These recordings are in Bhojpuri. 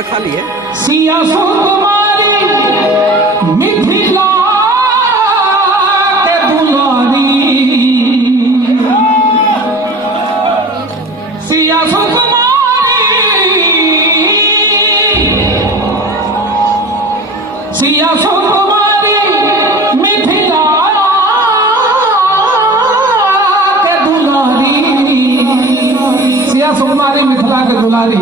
खंड खाली है। सिया सुकुमारी मिथिला के दुलारी, सिया सुकुमारी, सिया सुकुमारी मिथिला के दुलारी, सिया सुकुमारी मिथिला के दुलारी।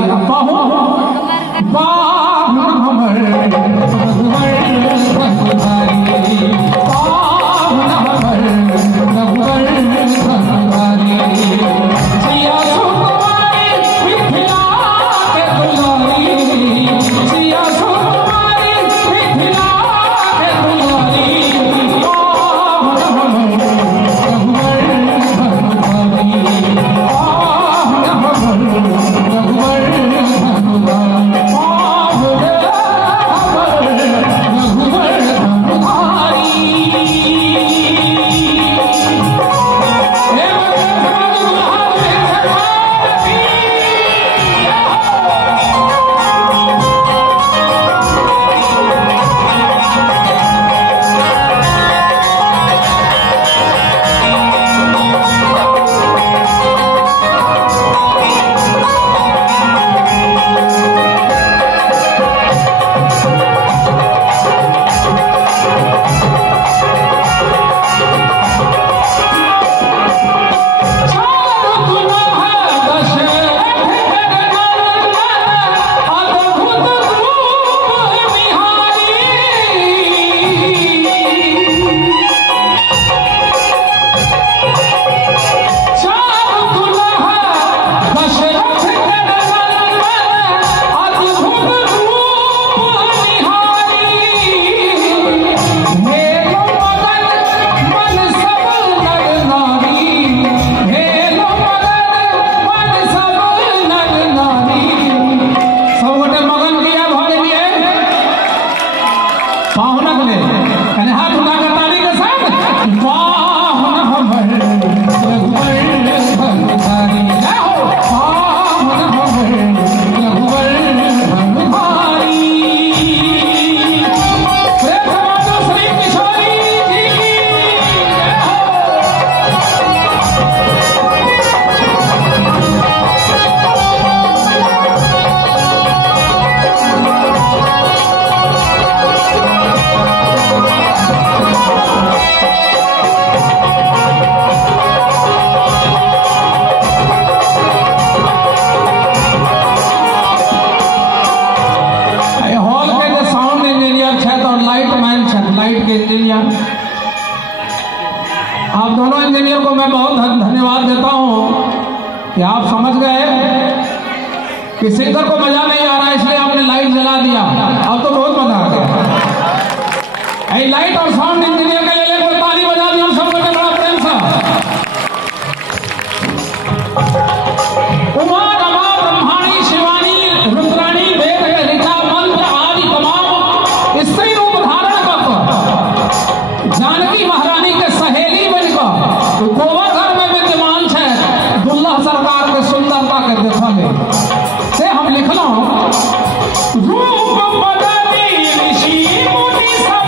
आप दोनों इंजीनियर को मैं बहुत धन्यवाद देता हूं कि आप समझ गए कि सिंगर को मजा नहीं आ रहा, इसलिए आपने लाइट जला दिया। अब तो बहुत मजा आ गया। लाइट और साउंड इंजीनियर के लिए कोई ताली बजा दी हम सब लोगों ने बड़ा प्रेम से। उमा रमा ब्रह्माणी शिवानी रुद्राणी वेद ऋचा मंत्र आदि तमाम स्त्री रूप धारण कर जानकी महारानी के सहेली बनकर गोबर घर में विद्यमान है। दुल्ला सरकार के सुंदरता के देखा में से हम लिखल रूप बदली ऋषि मुनि सब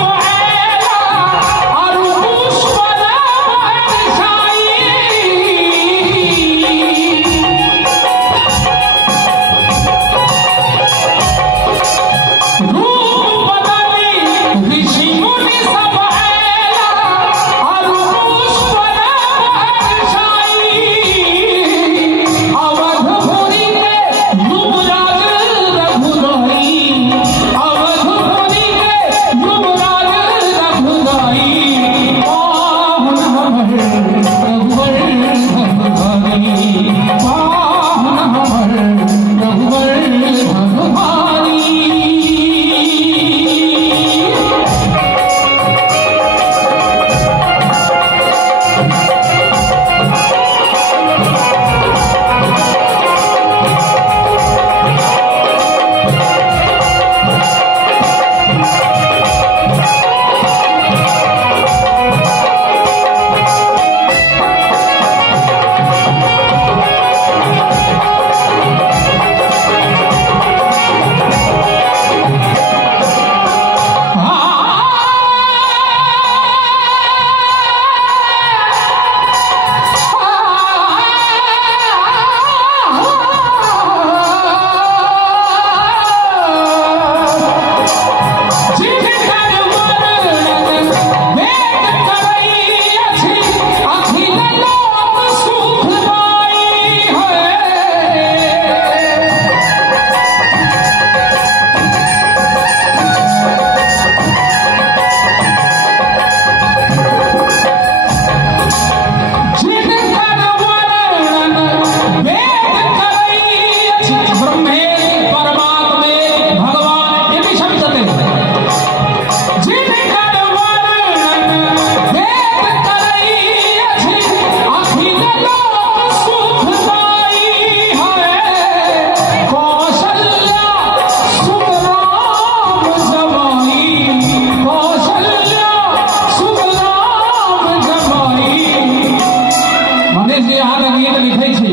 यहाँ गीत लिखे छी,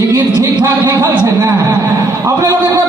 ये गीत ठीक ठाक लिखल है ना, अपने लोग इनका